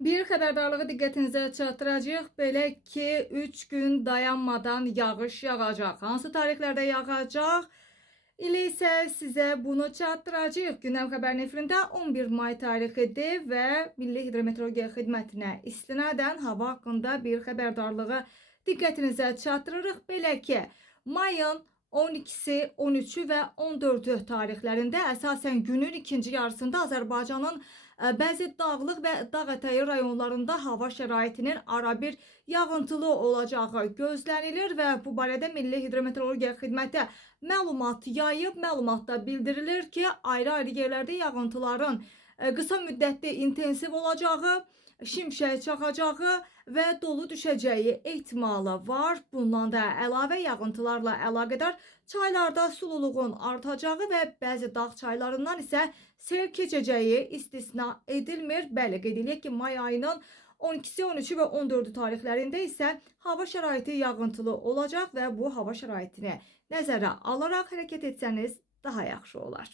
Bir xəbərdarlığı diqqətinizə çatdıracağıq. Belə ki, 3 gün dayanmadan yağış yağacaq. Hansı tarixlərdə yağacaq? İlə isə sizə bunu çatdıracağıq. Gündəm xəbərin efirində 11 may tarixidir və Milli Hidrometeorologiya Xidmətinə istinadən hava haqqında bir xəbərdarlığı diqqətinizə çatdırırıq. Belə ki, mayın 12-si, 13-ü və 14-ü tarixlərində əsasən günün ikinci yarısında Azərbaycanın bəzi dağlıq və dağ ətəyi rayonlarında hava şəraitinin arabir yağıntılı olacağı gözlənilir və bu barədə Milli Hidrometeorologiya Xidməti məlumat yayıb. Məlumatda bildirilir ki, ayrı-ayrı yerlərdə yağıntıların qısa müddətli intensiv olacağı, şimşək çaxacağı və dolu düşəcəyi ehtimalı var. Bundan da əlavə yağıntılarla əlaqədar çaylarda sululuğun artacağı və bəzi dağ çaylarından isə sel keçəcəyi istisna edilmir. Bəli, qeyd edək ki, may ayının 12-si, 13-ü və 14-ü tarixlərində isə hava şəraiti yağıntılı olacaq və bu hava şəraitini nəzərə alaraq hərəkət etsəniz daha yaxşı olar.